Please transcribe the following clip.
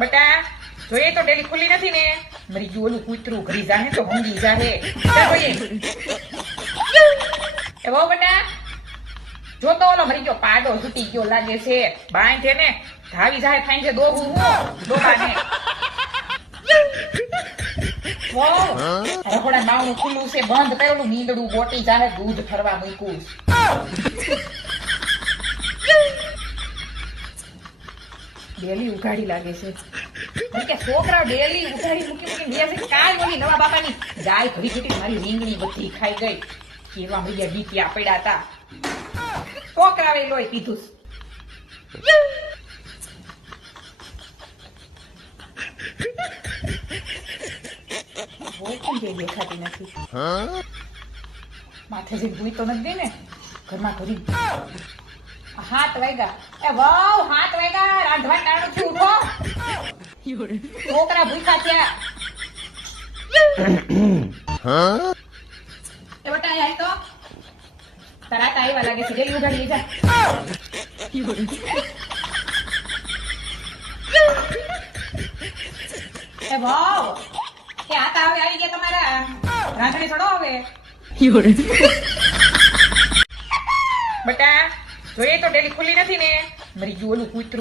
બટા જોઈએ તો ડેલી ખુલ્લી નથી ને. મરી ગયું ઓલું કૂતરું ઘરી જાહે તો ઊંઘી જાહે. ચાલ જોઈએ. એ બહુ બટા જો તો ઓલો મરી ગયો પાડો છૂટી ગયો લાગે છે. બાંધે ને ધાવી જાય થાય છે દોહું હું દોબાને. રખોડા માવનું ખુલ્લું છે બંધ કરેલું નીંદડું ગોટી જાહે દૂધ ફરવા મૂક્યું. ડેલી ઉઘાડી લાગે છે. કે છોકરા ડેલી ઉઘાડી મૂકી મૂકી કાલ ઓલી નવા બાપાની ગાય ઘડી ઘડી મારી રીંગણી બધી ખાઈ ગઈ. કેવા મૈયા બીપિયા પડ્યા હતા. છોકરાએ લોહી પીધું. દેખાતી નથી. માથે જઈને ભૂઈ તો નથી દે ને ઘરમાં ઘરી. 7 વાગ્યા. એ વાવ 7 વાગ્યા રાંધવા ટાણું થી ઉઠો. છોકરા ભૂખા થયા. એ બટા આય તો તારા આવ્યા લાગે છે. જલ્દી ઉઘાડી જા. એ વાવ કે આતા હવે આવી ગયા તમારા રાંધણી ચડો હવે. બટા જોઈએ તો ડેલી ખુલ્લી નથી ને. મરી ગયું ઓલું કૂતરું